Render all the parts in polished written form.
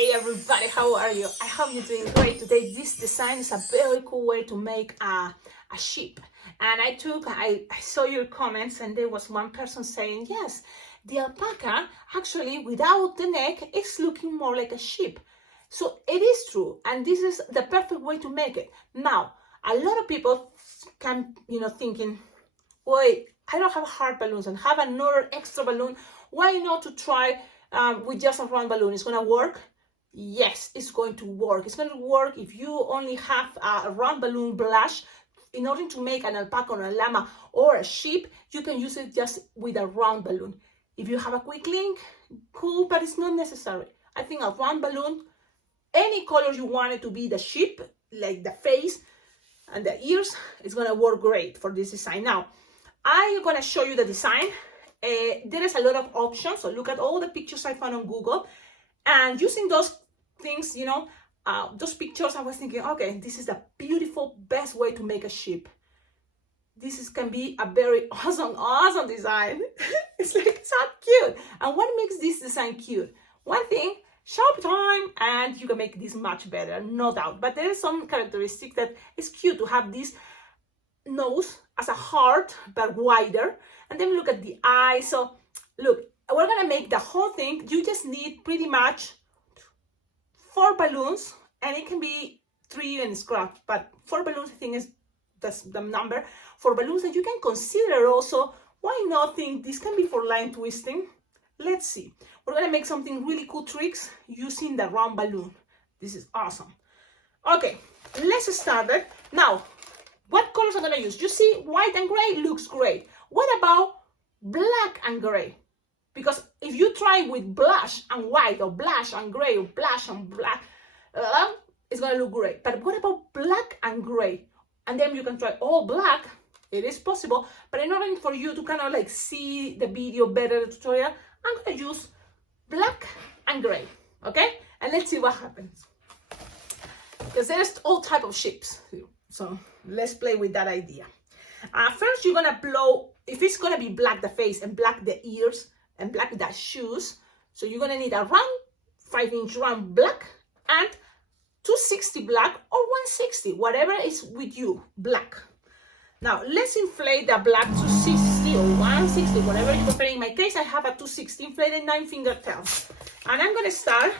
Hey everybody, how are you? I hope you're doing great today. This design is a very cool way to make a sheep. And I saw your comments, and there was one person saying, yes, the alpaca actually without the neck is looking more like a sheep. So it is true, and this is the perfect way to make it. Now, a lot of people can, thinking, wait, I don't have hard balloons and have another extra balloon. Why not to try with just a round balloon? It's gonna work. Yes, it's going to work. It's going to work if you only have a round balloon blush. In order to make an alpaca or a llama or a sheep, you can use it just with a round balloon. If you have a quick link, cool, but it's not necessary. I think a round balloon, any color you want it to be the sheep, like the face and the ears, it's going to work great for this design. Now, I'm going to show you the design. There is a lot of options, so look at all the pictures I found on Google. And using those things, those pictures, I was thinking, okay, this is the beautiful, best way to make a sheep. This can be a very awesome design. It's like so cute. And what makes this design cute? One thing, sharp time, and you can make this much better, no doubt. But there is some characteristic that is cute to have this nose as a heart, but wider. And then look at the eye. So look, we're gonna make the whole thing. You just need pretty much 4 balloons, and it can be 3 and scrap, but 4 balloons I think that's the number. 4 balloons that you can consider also. Why not think this can be for line twisting? Let's see. We're gonna make something really cool tricks using the round balloon. This is awesome. Okay, let's start it. Now, what colors I'm gonna use? You see, white and gray looks great. What about black and gray? Because if you try with blush and white, or blush and gray, or blush and black, it's gonna look great. But what about black and gray? And then you can try all black. It is possible, but in order for you to kind of like see the video better, the tutorial, I'm gonna use black and gray, okay? And let's see what happens. Because there's all type of shapes, so let's play with that idea. First, you're gonna blow. If it's gonna be black the face and black the ears, and black the shoes, so you're gonna need a round 5-inch round black and 260 black or 160, whatever is with you, black. Now let's inflate the black 260 or 160, whatever you prefer. In my case, I have a 260 inflated 9-finger tail, and I'm gonna start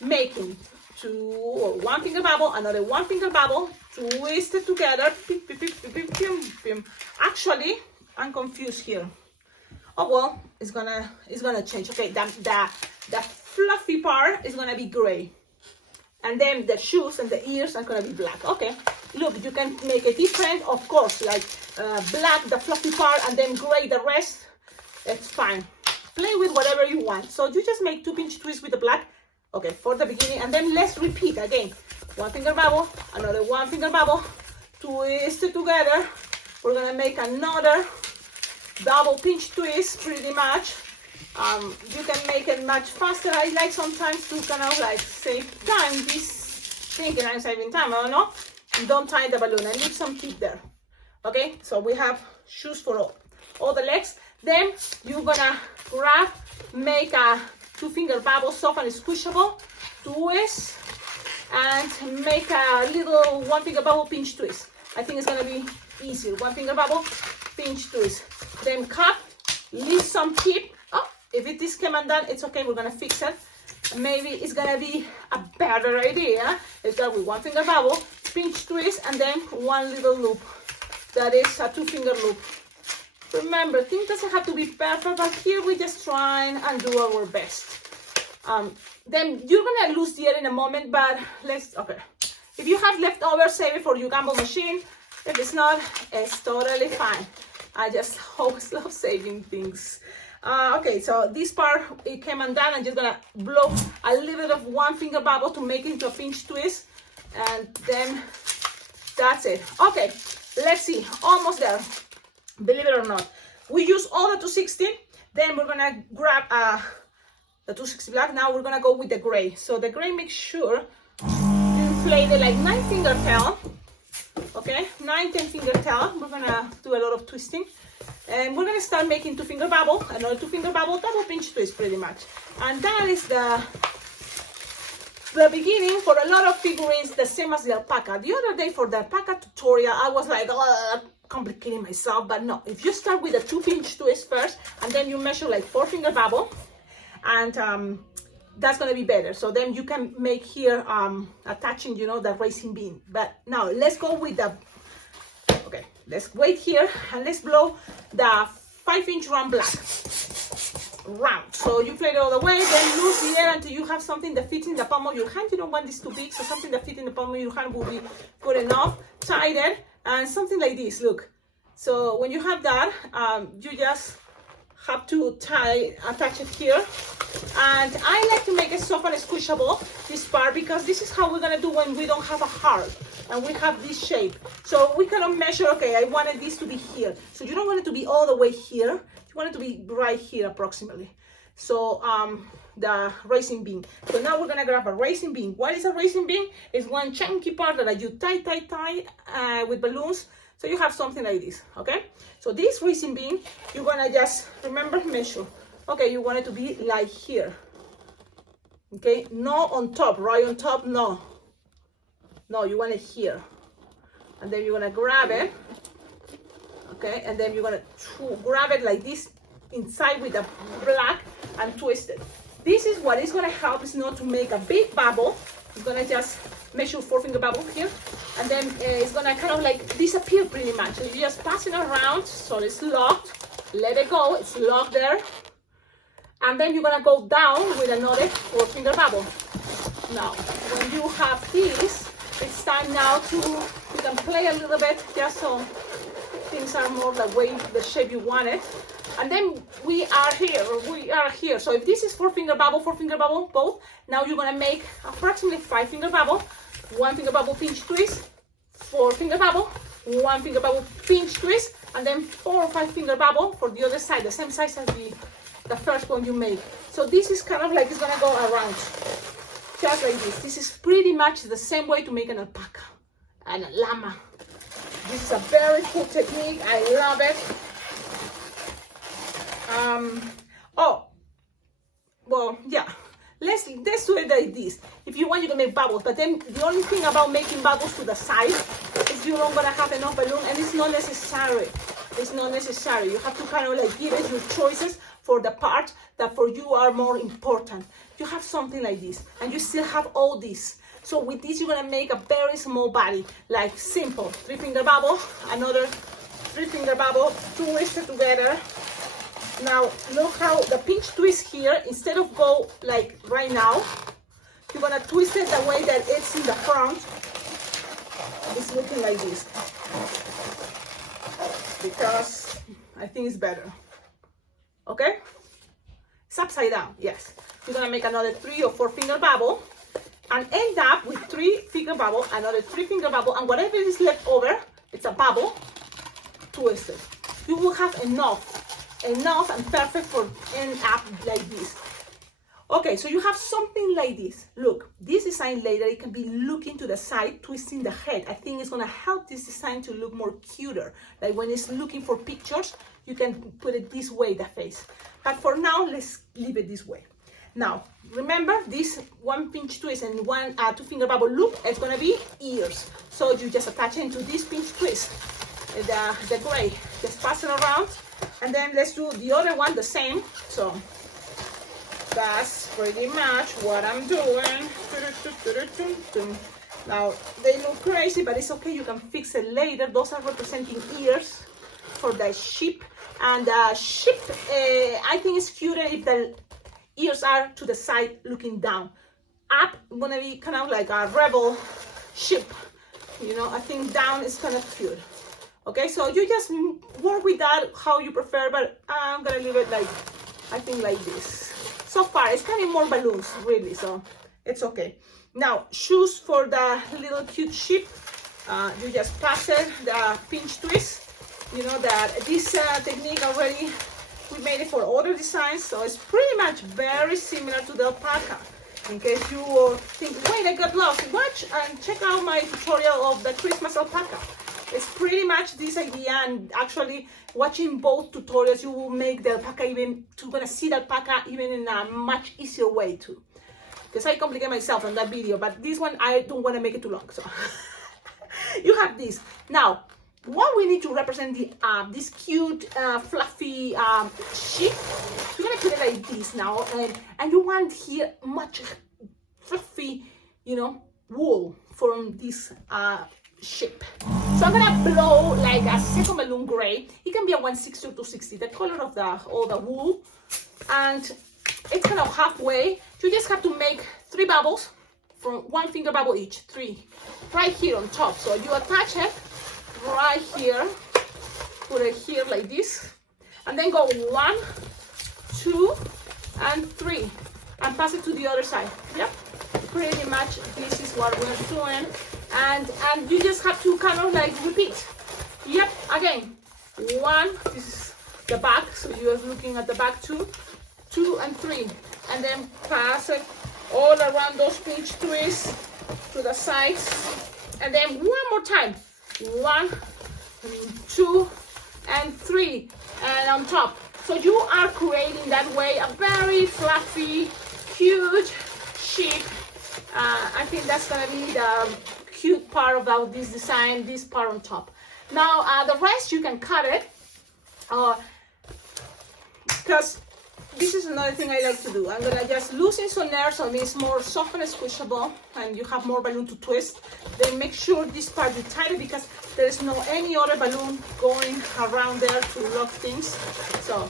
making 2 or 1-finger bubble, another 1-finger bubble, twist it together. Actually, I'm confused here. Oh well, it's gonna change. Okay, the fluffy part is gonna be gray, and then the shoes and the ears are gonna be black. Okay, look, you can make it different, of course, like black the fluffy part and then gray the rest. It's fine. Play with whatever you want. So you just make 2-pinch twists with the black. Okay, for the beginning, and then let's repeat again. 1-finger bubble, another 1-finger bubble, twist it together. We're gonna make another double pinch twist, pretty much. You can make it much faster. I like sometimes to kind of like save time. This thinking I'm saving time, I don't know. Don't tie the balloon. I need some tip there. Okay, so we have shoes for all the legs. Then you're gonna grab, make a 2-finger bubble, soft and squishable, twist, and make a little 1-finger bubble pinch twist. I think it's gonna be easier. 1-finger bubble, pinch twist. Then cut, leave some tip. Oh, if it is came undone, it's okay, we're gonna fix it. Maybe it's gonna be a better idea. Let's start with 1-finger bubble, pinch twist, and then 1 little loop. That is a 2-finger loop. Remember, things doesn't have to be perfect, but here we just try and do our best. Then you're gonna lose the air in a moment, but okay. If you have leftover, save it for your gamble machine. If it's not, it's totally fine. I just always love saving things. Okay, so this part, it came undone. I'm just gonna blow a little bit of 1-finger bubble to make it into a pinch twist, and then that's it. Okay, let's see, almost there. Believe it or not, we use all the 260. Then we're gonna grab the 260 black. Now we're gonna go with the gray. So the gray, make sure you inflate it like 9-finger tail. Okay, 9-10-finger tail. We're gonna do a lot of twisting, and we're gonna start making 2-finger bubble, another 2-finger bubble, double pinch twist pretty much. And that is the the beginning for a lot of figurines, the same as the alpaca. The other day for the alpaca tutorial, I was like, complicating myself, but no. If you start with a 2-pinch twist first, and then you measure like 4-finger bubble, and that's gonna be better. So then you can make here, attaching, you know, the racing bean. But now let's go with the, okay, let's wait here, and let's blow the 5-inch round black. Round. So you play it all the way, then lose the air until you have something that fits in the palm of your hand. You don't want this too big, so something that fits in the palm of your hand will be good enough. Tied it, and something like this, look. So when you have that, you just have to attach it here. And I like to make it soft and squishable, this part, because this is how we're gonna do when we don't have a heart and we have this shape. So we cannot measure, okay, I wanted this to be here. So you don't want it to be all the way here. You want it to be right here approximately. So the racing bean. So now we're gonna grab a racing bean. What is a racing bean? It's one chunky part that you tie with balloons. So you have something like this, okay? So this racing bean, you're gonna just, remember, measure. Okay, you want it to be like here. Okay, no on top, right on top, no. No, you want it here. And then you're gonna grab it. Okay, and then you're gonna grab it like this inside with the black and twist it. This is what is gonna help is not to make a big bubble. It's gonna just measure 4-finger bubble here, and then it's gonna kind of like disappear pretty much. So you just pass it around, so it's locked. Let it go, it's locked there. And then you're gonna go down with another 4-finger bubble. Now, when you have this, it's time now to, you can play a little bit just so things are more the way, the shape you want it. And then we are here. So if this is 4-finger bubble, both, now you're gonna make approximately 5-finger bubble, 1-finger bubble pinch twist, 4-finger bubble, 1-finger bubble pinch twist, and then 4 or 5-finger bubble for the other side, the same size as the first one you make. So this is kind of like, it's gonna go around, just like this. This is pretty much the same way to make an alpaca and a llama. This is a very cool technique. I love it. Oh, well, yeah. Let's do it like this. If you want, you can make bubbles, but then the only thing about making bubbles to the side is you're not gonna have enough balloon, and it's not necessary. It's not necessary. You have to kind of like give it your choices for the parts that for you are more important. You have something like this, and you still have all this. So with this, you're gonna make a very small body, like simple. 3-finger bubble, another 3-finger bubble, twist it together. Now, look how the pinch twist here, instead of go like right now, you're gonna twist it the way that it's in the front. It's looking like this. Because I think it's better. Okay? It's upside down, yes. You're gonna make another 3 or 4-finger bubble and end up with 3-finger bubble, another 3-finger bubble, and whatever is left over, it's a bubble, twist it. You will have enough and perfect for end up like this. Okay, so you have something like this. Look, this design later, it can be looking to the side, twisting the head. I think it's gonna help this design to look more cuter. Like when it's looking for pictures, you can put it this way, the face. But for now, let's leave it this way. Now, remember this 1 pinch twist and 1 2-finger bubble loop, it's gonna be ears. So you just attach it to this pinch twist, the gray, just pass it around. And then let's do the other one the same. So that's pretty much what I'm doing. Now they look crazy, but it's okay, you can fix it later. Those are representing ears for the sheep. And sheep, I think it's cuter if the ears are to the side looking down. Up, gonna be kind of like a rebel sheep. You know, I think down is kind of cute. Okay, so you just work with that how you prefer, but I'm gonna leave it like, I think like this. So far, it's kind of more balloons, really, so it's okay. Now, shoes for the little cute sheep. You just pass it, the pinch twist. You know that this technique already, we made it for other designs, so it's pretty much very similar to the alpaca. In case you think, wait, I got lost, watch and check out my tutorial of the Christmas alpaca. It's pretty much this idea, and actually watching both tutorials, you will make the alpaca even, you're gonna see the alpaca even in a much easier way too. because I complicate myself on that video, but this one I don't want to make it too long. So you have this. Now, what we need to represent the this cute fluffy sheep, we're gonna put it like this now, and you want here much fluffy, you know, wool from this shape. So I'm gonna blow like a second balloon gray. It can be a 160 or 260, the color of all the wool, and it's kind of halfway. You just have to make 3 bubbles from 1 finger bubble each, 3 right here on top. So you attach it right here, put it here like this, and then go 1, 2, and 3, and pass it to the other side. Yep, pretty much this is what we're doing, and you just have to kind of like repeat. Yep, again, 1, this is the back, so you're looking at the back, 2, 2, and 3, and then pass it all around those pinch twists to the sides, and then one more time, 1, 2, and 3, and on top. So you are creating that way a very fluffy, cute sheep. I think that's gonna be the cute part about this design, this part on top. Now the rest you can cut it, because this is another thing I like to do. I'm gonna just loosen some air so it's more soft and squishable, and you have more balloon to twist. Then make sure this part is tighter because there is no any other balloon going around there to lock things. So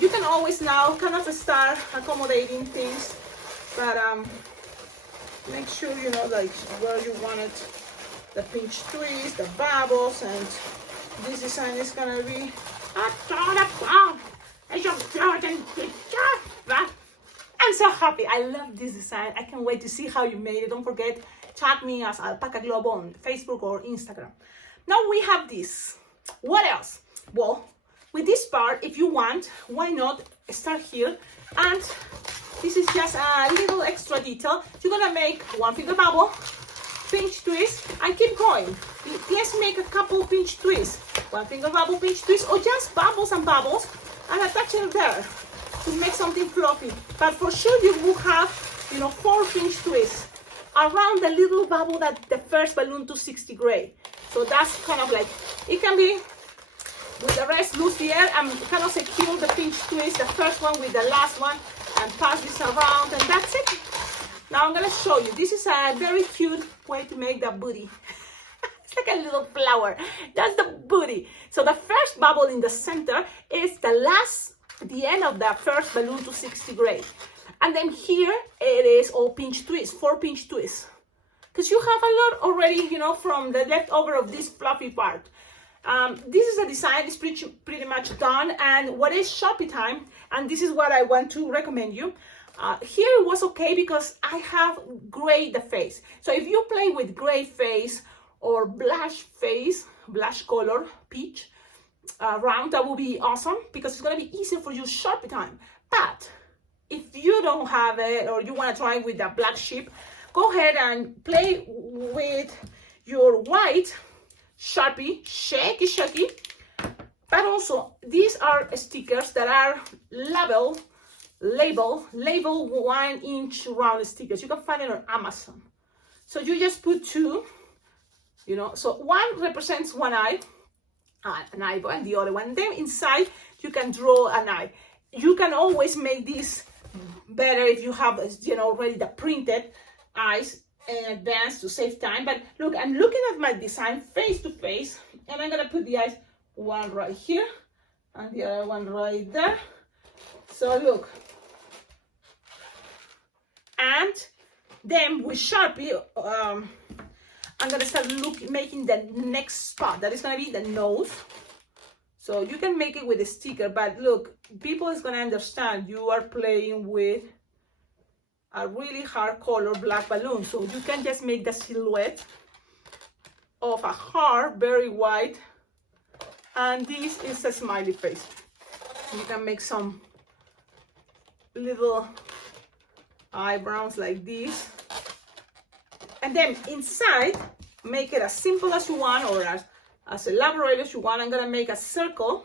you can always now kind of start accommodating things, but make sure you know like where you want it, the pinch twist, the bubbles, and this design is gonna be I'm so happy. I love this design. I can't wait to see how you made it. Don't forget, tag me as Alpacaglobo on Facebook or Instagram. Now we have this. What else? Well, with this part, if you want, why not start here? And this is just a little extra detail. You're gonna make 1 finger bubble, pinch twist, and keep going. Let's make a couple pinch twists. 1 finger bubble, pinch twist, or just bubbles and bubbles, and attach it there to make something fluffy. But for sure you will have, you know, 4 pinch twists around the little bubble that the first balloon 260 gray. So that's kind of like, it can be with the rest, loose the air and kind of secure the pinch twist, the first one with the last one, and pass this around, and that's it. Now I'm gonna show you. This is a very cute way to make the booty. It's like a little flower. That's the booty. So the first bubble in the center is the end of the first balloon 260 gray. And then here it is all pinch twists, 4 pinch twists. Because you have a lot already, you know, from the leftover of this fluffy part. This is a design, it's pretty much done. And what is Shopee time, and this is what I want to recommend you. Here it was okay because I have gray the face. So if you play with gray face or blush color, peach, round, that will be awesome because it's gonna be easier for you Sharpie time. But if you don't have it or you wanna try with the black sheep, go ahead and play with your white Sharpie, shaky. But also, these are stickers that are label 1-inch round stickers. You can find it on Amazon. So you just put 2, you know, so one represents one eye, an eyeball, and the other one. Then inside, you can draw an eye. You can always make this better if you have, you know, already the printed eyes in advance to save time. But look, I'm looking at my design face to face, and I'm gonna put the eyes, one right here, and the other one right there. So look. And then with Sharpie, I'm gonna start making the next spot. That is gonna be the nose. So you can make it with a sticker, but look, people is gonna understand you are playing with a really hard color black balloon. So you can just make the silhouette of a heart, very white, and this is a smiley face. You can make some little eyebrows like this, and then inside make it as simple as you want or as elaborate as you want. I'm gonna make a circle,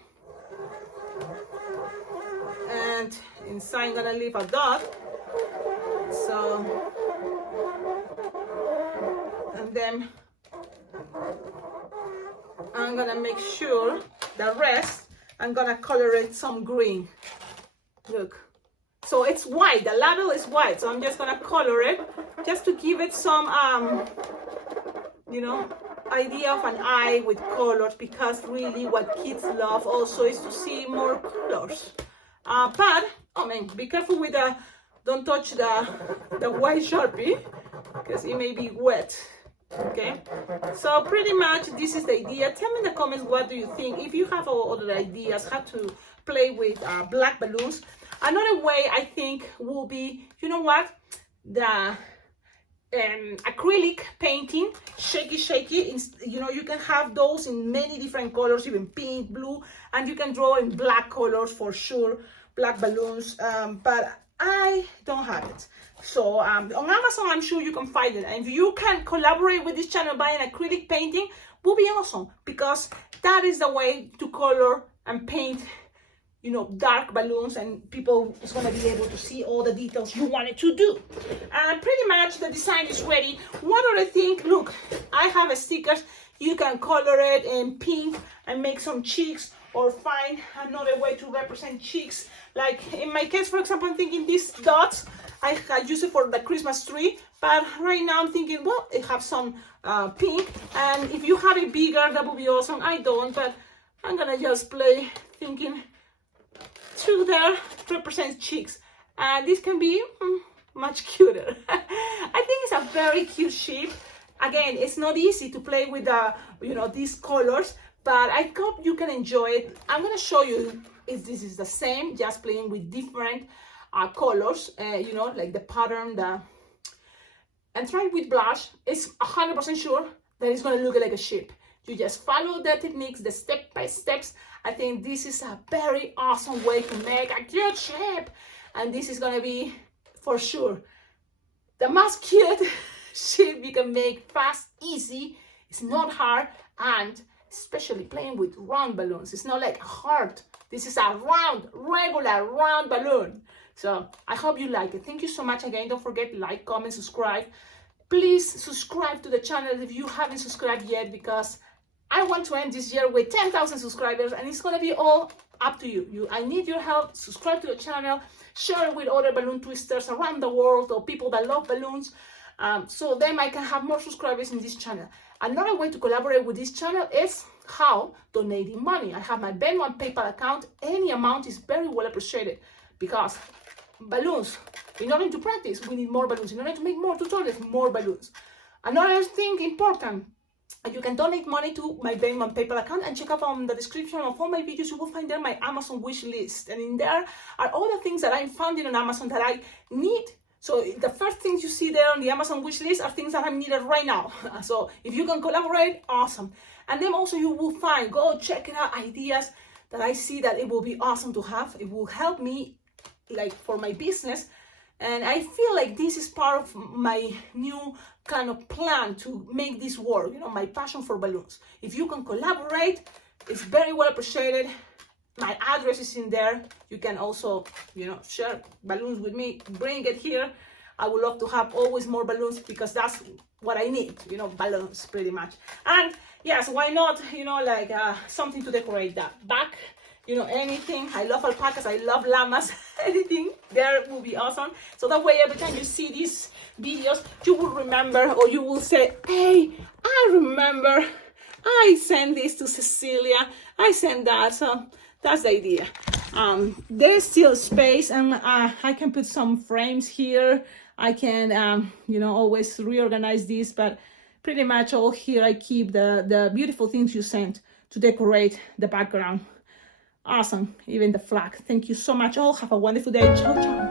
and inside I'm gonna leave a dot, So, and then I'm gonna make sure the rest, I'm gonna color it some green. Look. So it's white, the label is white, so I'm just gonna color it just to give it some, you know, idea of an eye with colors, because really what kids love also is to see more colors. But, I mean, be careful with the, don't touch the white Sharpie, because it may be wet, okay? So pretty much this is the idea. Tell me in the comments, what do you think? If you have other ideas how to play with black balloons. Another way I think will be, you know what, the acrylic painting, shaky. You know, you can have those in many different colors, even pink, blue, and you can draw in black colors for sure, black balloons. But I don't have it. So on Amazon, I'm sure you can find it. And if you can collaborate with this channel by an acrylic painting, will be awesome, because that is the way to color and paint, you know, dark balloons, and people is going to be able to see all the details you wanted to do. And pretty much the design is ready. One other thing, look, I have a stickers. You can color it in pink and make some cheeks, or find another way to represent cheeks. Like in my case, for example, I'm thinking these dots, I use it for the Christmas tree, but right now I'm thinking, well, it has some pink, and if you have it bigger, that would be awesome. I don't, but I'm gonna just play thinking through there represents cheeks, and this can be much cuter. I think it's a very cute shape. Again, it's not easy to play with the, you know, these colors, but I hope you can enjoy it. I'm gonna show you if this is the same, just playing with different colors, you know, like the pattern, and try with blush. It's 100% sure that it's gonna look like a shape. You just follow the techniques, the step by steps. I think this is a very awesome way to make a cute shape. And this is gonna be, for sure, the most cute shape you can make fast, easy. It's not hard, and especially playing with round balloons. It's not like a heart. This is a round, regular round balloon. So I hope you like it. Thank you so much again. Don't forget to like, comment, subscribe. Please subscribe to the channel if you haven't subscribed yet, because I want to end this year with 10,000 subscribers, and it's gonna be all up to you. I need your help. Subscribe to the channel, share it with other balloon twisters around the world, or people that love balloons, so then I can have more subscribers in this channel. Another way to collaborate with this channel is how donating money. I have my Venmo and PayPal account. Any amount is very well appreciated, because balloons, in order to practice, we need more balloons. In order to make more tutorials, more balloons. Another thing important, you can donate money to my Venmo and PayPal account, and check out on the description of all my videos. You will find there my Amazon wish list, and in there are all the things that I'm finding on Amazon that I need. So the first things you see there on the Amazon wish list are things that I'm needed right now. So if you can collaborate, awesome. And then also you will find, go check it out, ideas that I see that it will be awesome to have. It will help me, like, for my business. And I feel like this is part of my new kind of plan to make this work, you know, my passion for balloons. If you can collaborate, it's very well appreciated. My address is in there. You can also, you know, share balloons with me, bring it here. I would love to have always more balloons, because that's what I need, you know, balloons pretty much. And yes, why not, you know, like something to decorate that back, you know, anything. I love alpacas, I love llamas, anything there will be awesome. So that way, every time you see these videos, you will remember, or you will say, hey, I remember, I sent this to Cecilia, I sent that. So that's the idea. There's still space, and I can put some frames here. I can, you know, always reorganize this, but pretty much all here I keep the beautiful things you sent to decorate the background. Awesome, even the flag. Thank you so much all. Have a wonderful day. Ciao, ciao.